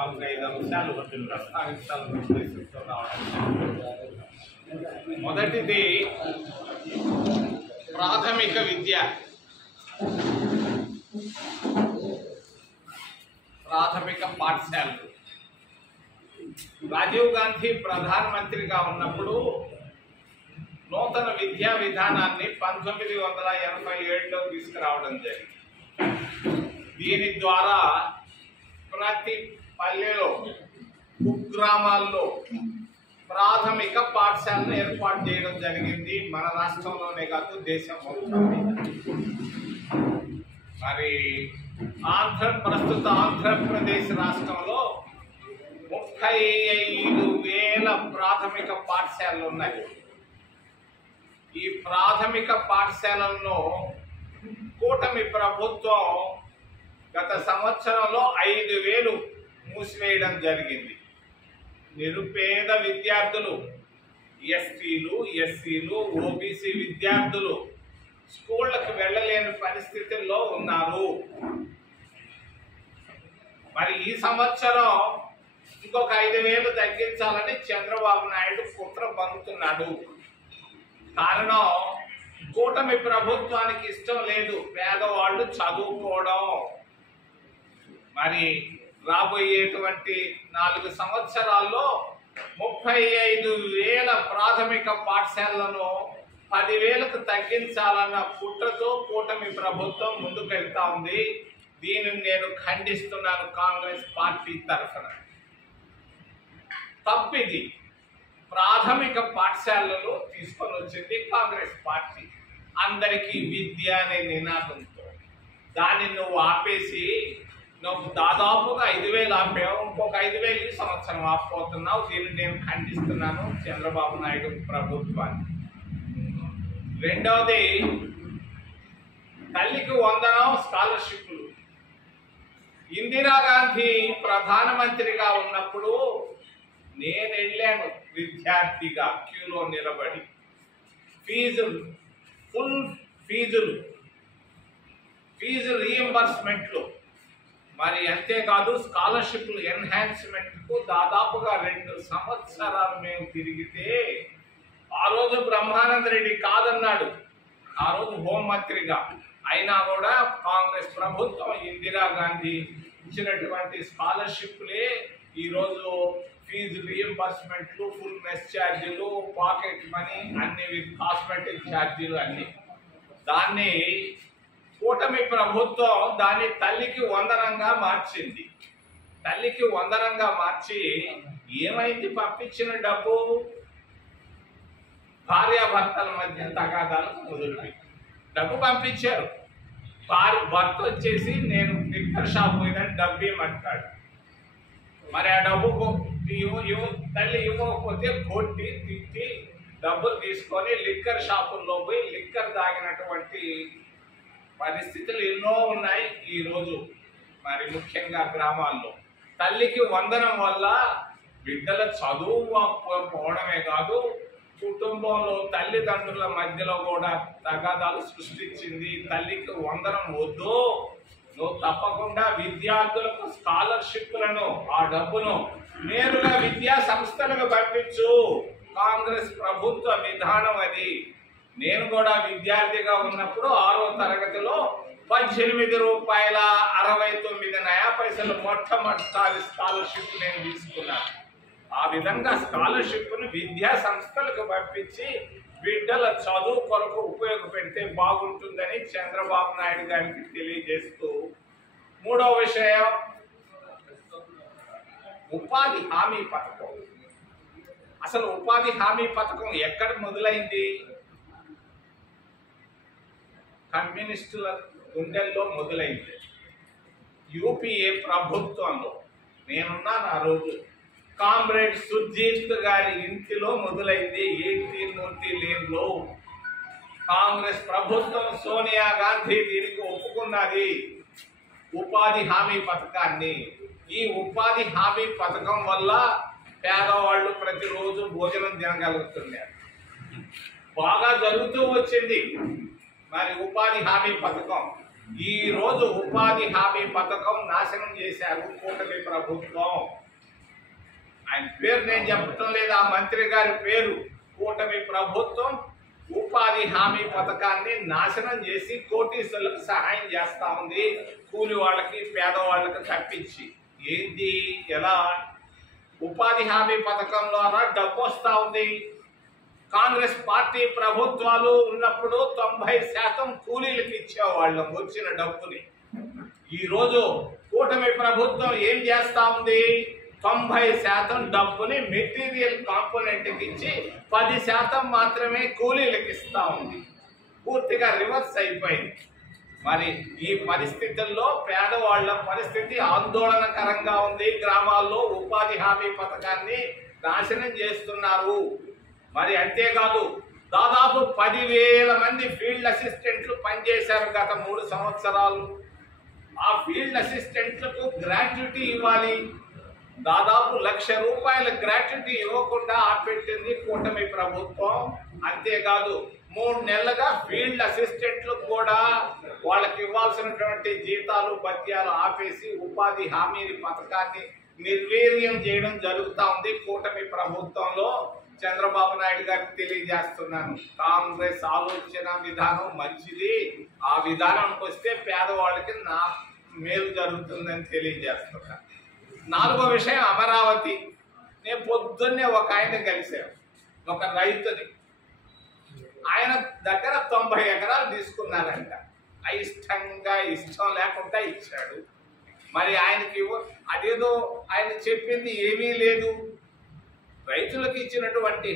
4-5 అంశాలు ప్రస్తావించాలని ఉద్దేశిస్తున్నాను. మొదటిది ప్రాథమిక విద్య. ప్రాథమిక పాఠశాలలు. రాజీవ్ గాంధీ ప్రధానమంత్రిగా ఉన్నప్పుడు నూతన విద్యా విధానాన్ని 1987లో తీసుకురావడం జరిగింది. దీని ద్వారా ప్రతి పల్లెలో, కుగ్రామాల్లో ప్రాథమిక పాఠశాలను ఏర్పాటు చేయడం జరిగింది. మన రాష్ట్రంలోనే కాదు, దేశం మొత్తం మీద. మరి ప్రస్తుత ఆంధ్రప్రదేశ్ రాష్ట్రంలో 35,000 ప్రాథమిక పాఠశాలలు ఉన్నాయి. ఈ ప్రాథమిక పాఠశాలలను కూటమి ప్రభుత్వం గత సంవత్సరంలో 5,000 మూసివేయడం జరిగింది. నిరుపేద విద్యార్థులు, ఎస్టీలు, ఎస్సీలు, ఓబీసీ విద్యార్థులు స్కూళ్ళకు వెళ్ళలేని పరిస్థితుల్లో ఉన్నారు. మరి ఈ సంవత్సరం ఇంకొక 5,000 తగ్గించాలని చంద్రబాబు నాయుడు కుట్ర పన్నుతున్నాడు. కారణం, కూటమి ప్రభుత్వానికి ఇష్టం లేదు పేదవాళ్ళు చదువుకోవడం. మరి రాబోయేటువంటి 4 సంవత్సరాల్లో 35,000 ప్రాథమిక పాఠశాలలను 10,000కు తగ్గించాలన్న కుట్రతో కూటమి ప్రభుత్వం ముందుకెళ్తా ఉంది. దీనిని నేను ఖండిస్తున్నాను. కాంగ్రెస్ పార్టీ తరఫున తప్పిది. ప్రాథమిక పాఠశాలలో తీసుకొని వచ్చింది కాంగ్రెస్ పార్టీ, అందరికీ విద్య అనే నినాదంతో. దాన్ని నువ్వు ఆపేసి నువ్వు దాదాపుగా 5,000 ఆపావు, ఇంకొక 5,000 ఈ సంవత్సరం ఆపిపోతున్నావు. దీన్ని నేను ఖండిస్తున్నాను చంద్రబాబు నాయుడు ప్రభుత్వాన్ని. రెండవది, తల్లికి వందనం స్కాలర్షిప్లు. ఇందిరాగాంధీ ప్రధానమంత్రిగా ఉన్నప్పుడు నేను వెళ్ళాను విద్యార్థిగా, క్యూలో నిలబడి. ఫుల్ ఫీజు రీఎంబర్స్మెంట్లు, మరి అంతేకాదు స్కాలర్షిప్లు ఎన్హాన్స్మెంట్కు దాదాపుగా 2 సంవత్సరాలు మేము తిరిగితే, ఆ రోజు బ్రహ్మానంద రెడ్డి కాదన్నాడు, ఆ రోజు హోంమంత్రిగా. అయినా కూడా కాంగ్రెస్ ప్రభుత్వం ఇందిరాగాంధీ ఇచ్చినటువంటి స్కాలర్షిప్లే ఈరోజు ఫీజు రీఎంబర్స్మెంట్లు, ఫుల్ మెస్ ఛార్జీలు, పాకెట్ మనీ, అన్ని కాస్మెటిక్ ఛార్జీలు అన్ని. దాన్ని కూటమి ప్రభుత్వం దాన్ని తల్లికి వందనంగా మార్చింది. తల్లికి వందనంగా మార్చి ఏమైంది? పంపించిన డబ్బు భార్యాభర్తల మధ్య తగాదాలకు మొదలుపెట్టి డబ్బు పంపించారు. భర్త వచ్చేసి నేను లిక్కర్ షాప్ పోయిందని డబ్బు ఇవ్వమంటాడు. మరి ఆ డబ్బు తల్లి ఇవ్వకపోతే కొట్టి తిట్టి డబ్బులు తీసుకొని లిక్కర్ షాపుల్లో పోయి లిక్కర్ తాగినటువంటి పరిస్థితులు ఎన్నో ఉన్నాయి ఈరోజు. మరి ముఖ్యంగా గ్రామాల్లో తల్లికి వందనం వల్ల బిడ్డల చదువు పోవడమే కాదు, కుటుంబంలో తల్లిదండ్రుల మధ్యలో కూడా తగాదాలు సృష్టించింది. తల్లికి వందనం వద్దు, నువ్వు తప్పకుండా విద్యార్థులకు స్కాలర్షిప్లను, ఆ డబ్బును నేరుగా విద్యా సంస్థలకు పంపించు. కాంగ్రెస్ ప్రభుత్వ విధానం అది. నేను కూడా విద్యార్థిగా ఉన్నప్పుడు 6వ తరగతిలో 18 రూపాయల 69 పైసలు మొట్టమొదటి స్కాలర్షిప్ నేను తీసుకున్నాను. ఆ విధంగా స్కాలర్షిప్ను విద్యా సంస్థలకు పంపించి బిడ్డల చదువు కొరకు ఉపయోగపెడితే బాగుంటుందని చంద్రబాబు నాయుడు గారికి తెలియజేస్తూ, మూడవ విషయం ఉపాధి హామీ పథకం. అసలు ఉపాధి హామీ పథకం ఎక్కడ మొదలైంది? కమ్యూనిస్టుల గుండెల్లో మొదలైంది. యూపీఏ ప్రభుత్వంలో నేనున్నాను ఆ రోజు. కామ్రేడ్ సుర్జీత్ గారి ఇంటిలో మొదలైంది. 18 మూర్తి లేన్లో కాంగ్రెస్ ప్రభుత్వం, సోనియా గాంధీ దీనికి ఒప్పుకున్నది, ఉపాధి హామీ పథకాన్ని. ఈ ఉపాధి హామీ పథకం వల్ల పేదవాళ్ళు ప్రతిరోజు భోజనం తినగలుగుతున్నారు. బాగా జరుగుతూ వచ్చింది మరి ఉపాధి హామీ పథకం. ఈ రోజు ఉపాధి హామీ పథకం నాశనం చేశారు కూటమి ప్రభుత్వం. ఆయన పేరు నేను చెప్పటం లేదు, ఆ మంత్రి గారి పేరు. కూటమి ప్రభుత్వం ఉపాధి హామీ పథకాన్ని నాశనం చేసి కోటీసులకు సహాయం చేస్తా ఉంది, కూలి వాళ్ళకి పేదవాళ్ళకి తప్పించి. ఏంటి, ఎలా? ఉపాధి హామీ పథకం ద్వారా డబ్బు వస్తూ ఉంది. కాంగ్రెస్ పార్టీ ప్రభుత్వాలు ఉన్నప్పుడు 90% కూలీలకు ఇచ్చేవాళ్ళం వచ్చిన డబ్బుని. ఈరోజు కూటమి ప్రభుత్వం ఏం చేస్తా ఉంది? 90% డబ్బుని మెటీరియల్ కాంపోనెంట్కి ఇచ్చి 10% మాత్రమే కూలీలకు ఇస్తా ఉంది. పూర్తిగా రివర్స్ అయిపోయింది. మరి ఈ పరిస్థితుల్లో పేదవాళ్ల పరిస్థితి ఆందోళనకరంగా ఉంది. గ్రామాల్లో ఉపాధి హామీ పథకాన్ని నాశనం చేస్తున్నారు. మరి అంతేకాదు, దాదాపు 10,000 మంది ఫీల్డ్ అసిస్టెంట్లు పనిచేశారు గత 3 సంవత్సరాలు. ఆ ఫీల్డ్ అసిస్టెంట్లకు గ్రాట్యుటీ ఇవ్వాలి. దాదాపు ₹1,00,000 గ్రాట్యుటీ ఇవ్వకుండా ఆపెట్టింది కూటమి ప్రభుత్వం. అంతేకాదు, 3 నెలలుగా ఫీల్డ్ అసిస్టెంట్లకు కూడా వాళ్ళకి ఇవ్వాల్సినటువంటి జీతాలు భత్యాలు ఆపేసి ఉపాధి హామీ పథకాన్ని నిర్వీర్యం చేయడం జరుగుతూ ఉంది కూటమి ప్రభుత్వంలో. చంద్రబాబు నాయుడు గారికి తెలియజేస్తున్నాను, కాంగ్రెస్ ఆలోచన విధానం మంచిది, ఆ విధానానికి వస్తే పేదవాళ్ళకి నా మేలు జరుగుతుందని తెలియజేస్తున్నాను. 4వ విషయం అమరావతి. నేను పొద్దున్నే ఒక ఆయన కలిశాను, ఒక రైతుని. ఆయన దగ్గర 90 ఎకరాలు తీసుకున్నారంట. ఇష్టం లేకుండా ఇచ్చాడు. మరి ఆయనకి అదేదో ఆయన చెప్పింది ఏమీ లేదు. రైతులకు ఇచ్చినటువంటి